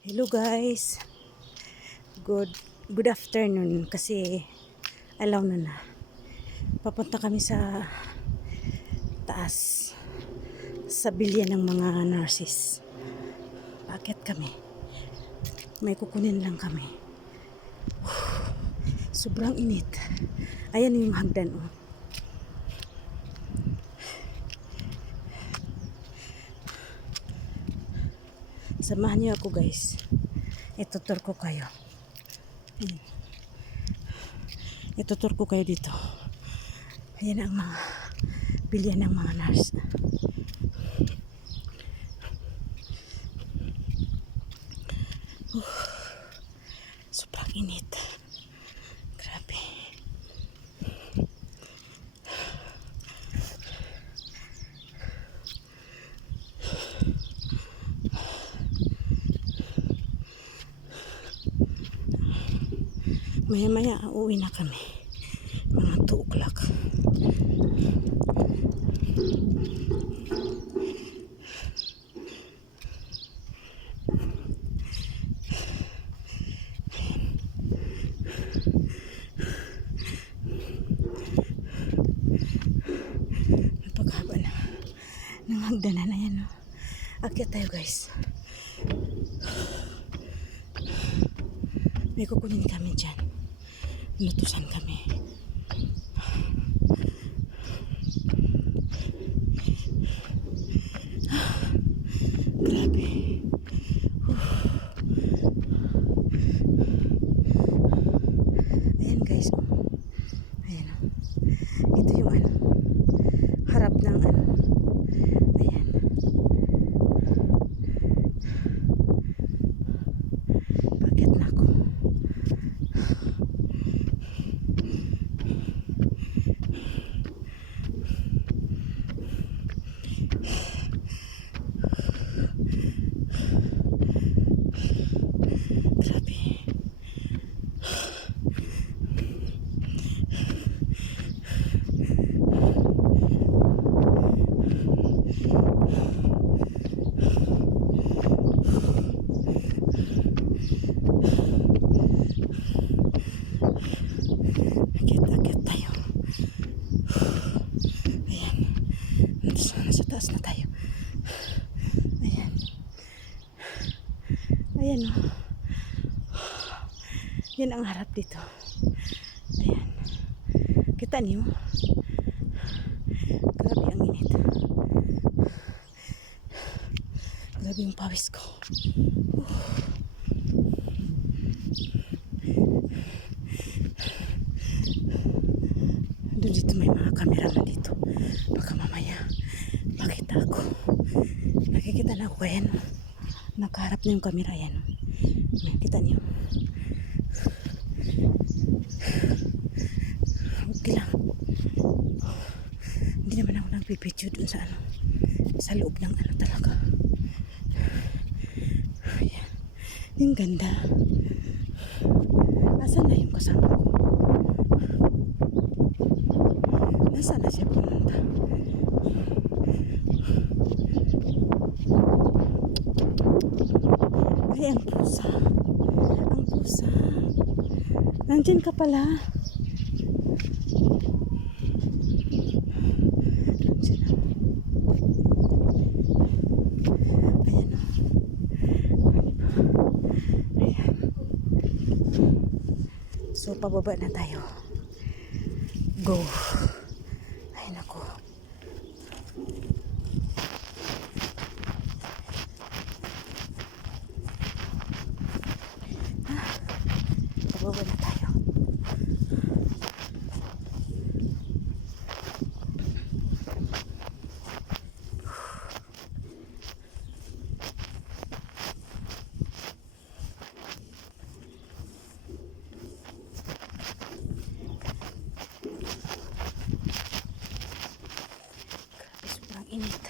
Hello guys. Good good afternoon kasi alaw na. Papunta kami sa taas sa bilya ng mga nurses. Bakit kami? May kukunin lang kami. Sobrang init. Ayan yung hagdan oh. Samahan niyo ako guys. Itutur ko kayo. Itutur ko kayo dito. Ayan ang mga bilya ng mga nurse. Sobrang init. Grabe. Maya-maya uuwi na kami. Mga 2 o'clock. Napakahaba ng hagdanan na yan. No? Akyat tayo guys. May kukunin kami dyan. Inutusan kami. Grabe. Ayan guys. Ayan. Ito yung harap ng Ayan. Bakit na ako? Grabe. Akyat tayo. Ayan. Nasa taas na tayo. Ayan. Ayan o. Yan ang harap dito. Ayan. Kita niyo? Grabe ang init. Grabe yung pawis ko. Doon dito may mga kameraman dito. Baka mamaya makita ako. Nakikita na ako kaya no. Nakaharap na yung kamera yan. Nakikita niyo. Okay lang. Hindi naman ako nagpipicture dun sa sa loob ng talaga. Ayan. Yung ganda. Nasaan na yung kasama ko? Nasaan na siya pumunta? Ay, ang pusa. Ang pusa. Nandyan ka pala. Nandyan. Ayan o. Ayan. So, pababa na tayo. Go. Ay, naku. Pababa na tayo. Init.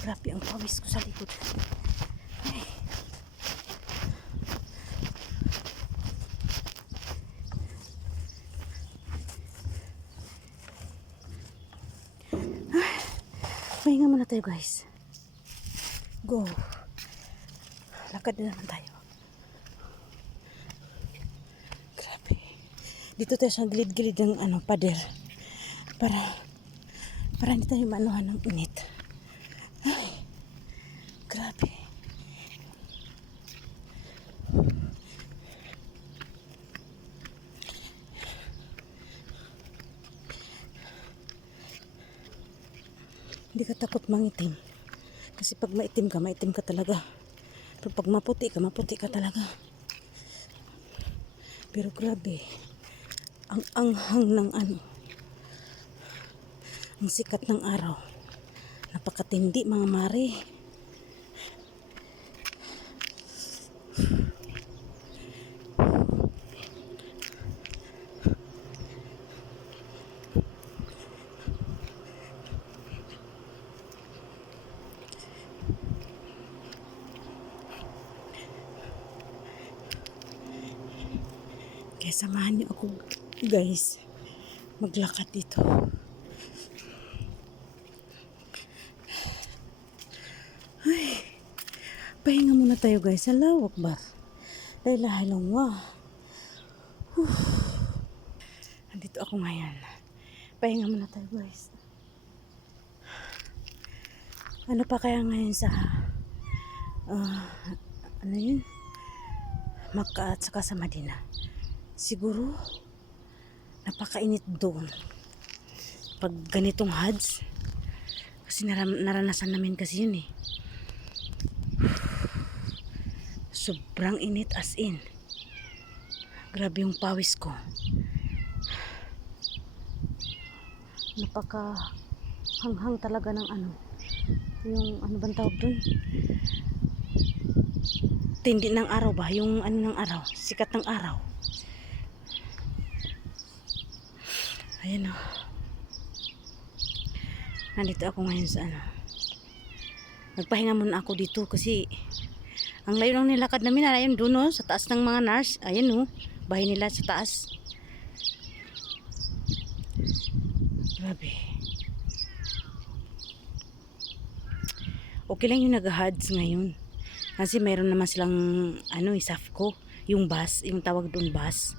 Grabe ang pawis ko sa likod. Ay. Pahinga muna tayo guys. Go. Lakad na naman tayo. Grabe. Dito tayo sa gilid-gilid ng pader. Para hindi tayo maanuhan ng init. Ay, grabe. Hindi ka takot mangitim. Kasi pag maitim ka talaga. Pero pag maputi ka talaga. Pero grabe. Ang anghang ng ang sikat ng araw. Napakatindi mga mare. Kaya samahan niyo ako guys maglakad dito. Ay, pahinga muna tayo guys. Allahu Akbar. La ilaha illallah. Andito ako ngayon. Pahinga muna tayo guys. Ano pa kaya ngayon sa ano yun? Makkah at saka sa Madina. Siguro napakainit doon. Pag ganitong Hajj, kasi naranasan namin kasi yun eh. Sobrang init as in. Grabe yung pawis ko. Napaka hanghang talaga ng yung bang tawag dun? Tindi ng araw ba? Yung ng araw, sikat ng araw. Ayan o. Nandito ako ngayon sa Nagpahinga muna ako dito kasi ang layo ng nilakad namin. Ayun doon sa taas ng mga nurse. Ayun bahay nila sa taas. Grabe. Okay lang yung nag-Hajj ngayon. Kasi mayroon naman silang Safco, yung bus, yung tawag doon bus.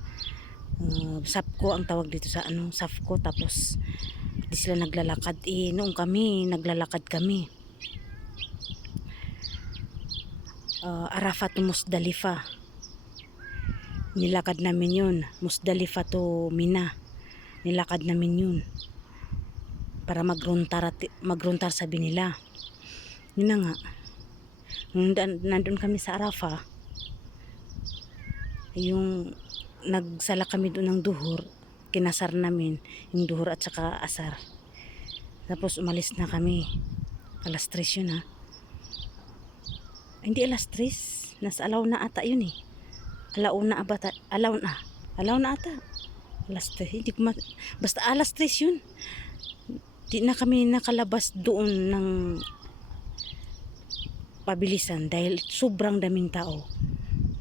Safco ang tawag dito sa Safco. Tapos di sila naglalakad. Noong kami naglalakad kami. Arafat to Musdalifah. Nilakad namin yun. Musdalifah to Mina. Nilakad namin yun. Para magruntar sabi nila. Yun na nga. Nandun kami sa Arafah. Yung nagsala kami doon ng duhur. Kinasar namin yung duhur at saka asar. Tapos umalis na kami. Alas 3 yun Hindi alas 3. Nasa alaw na ata yun eh. Alaw na ata. Alas 3. Hindi ko basta alas 3 yun. Di na kami nakalabas doon ng pabilisan dahil sobrang daming tao.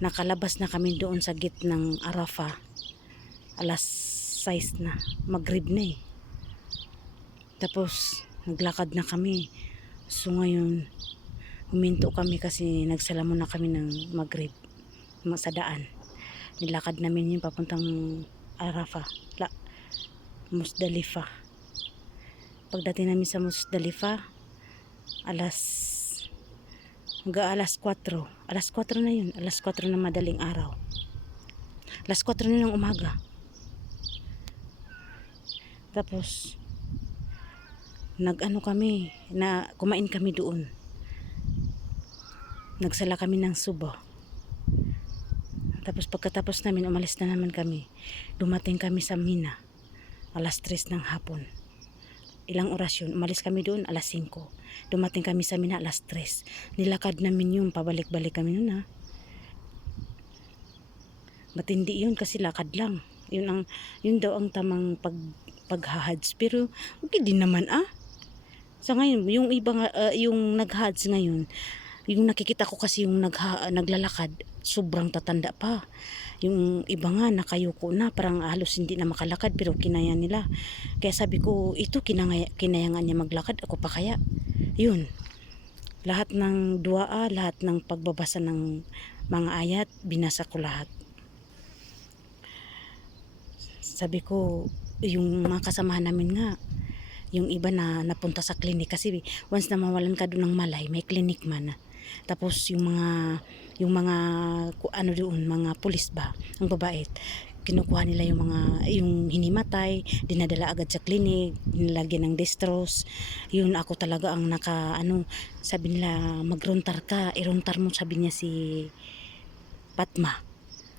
Nakalabas na kami doon sa gitnang Arafah. Alas 6 na. Maghrib na eh. Tapos naglakad na kami. So ngayon huminto kami kasi nagsala muna kami ng Maghrib sa daan. Nilakad namin yung papuntang Arafah, Musdalifah. Pagdating namin sa Musdalifah, alas 4 na yun. Alas 4 na madaling araw. Alas 4 na ng umaga. Tapos kami na kumain kami doon. Nagsala kami ng subo. Tapos pagkatapos namin, umalis na naman kami. Dumating kami sa Mina. Alas 3 ng hapon. Ilang oras yun? Umalis kami doon, alas 5. Dumating kami sa Mina, alas 3. Nilakad namin yun, pabalik-balik kami nun Matindi yun kasi lakad lang. Yun daw ang tamang paghahadz. Pero okay din naman Sa ngayon, yung iba yung naghadz ngayon, yung nakikita ko kasi yung naglalakad, sobrang tatanda pa. Yung iba nga nakayuko na, parang halos hindi na makalakad pero kinaya nila. Kaya sabi ko, ito kinaya nga niya maglakad, ako pa kaya. Yun. Lahat ng dua, lahat ng pagbabasa ng mga ayat, binasa ko lahat. Sabi ko, yung mga kasamahan namin nga, yung iba na napunta sa klinik kasi once na mawalan ka doon ng malay, may klinik man. Tapos yung mga ano doon, mga pulis ba, ang babait, kinukuha nila yung hinimatay, dinadala agad sa klinik, nilagyan ng destros. Yun, ako talaga ang sabi nila, magrontar ka, irontar mo, sabi niya si Patma.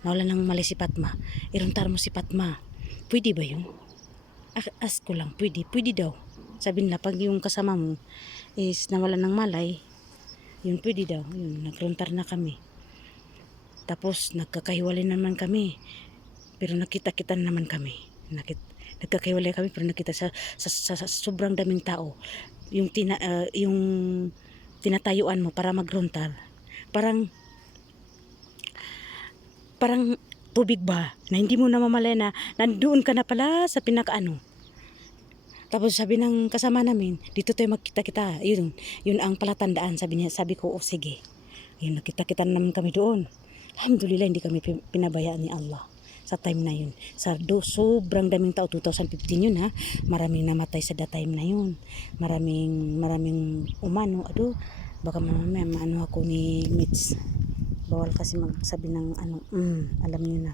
Nawala ng mali si Patma. Irontar mo si Patma. Pwede ba yun? Ask ko lang, pwede daw. Sabi nila, pag yung kasama mo is nawala ng malay, yun pwede daw. Yun, nagrontar na kami. Tapos nagkakahiwalay naman kami. Pero nakita-kita naman kami. Nagkakahiwalay kami pero nakita sa sobrang daming tao. Yung tinatayuan mo para magrontar. Parang tubig ba na hindi mo namamalaya na nandoon ka na pala sa pinakaano. Tapos sabi ng kasama namin, dito tayo magkita-kita. Yun ang palatandaan, sabi niya. Sabi ko, oh sige. Yun, nakita-kita naman kami doon. Alhamdulillah, hindi kami pinabayaan ni Allah sa time na yun. Sobrang daming tao, 2015 yun ha. Maraming namatay sa that time na yun. Maraming umano. Baka mamaya maano ako ni Mitz. Bawal kasi magsabi ng alam niyo na.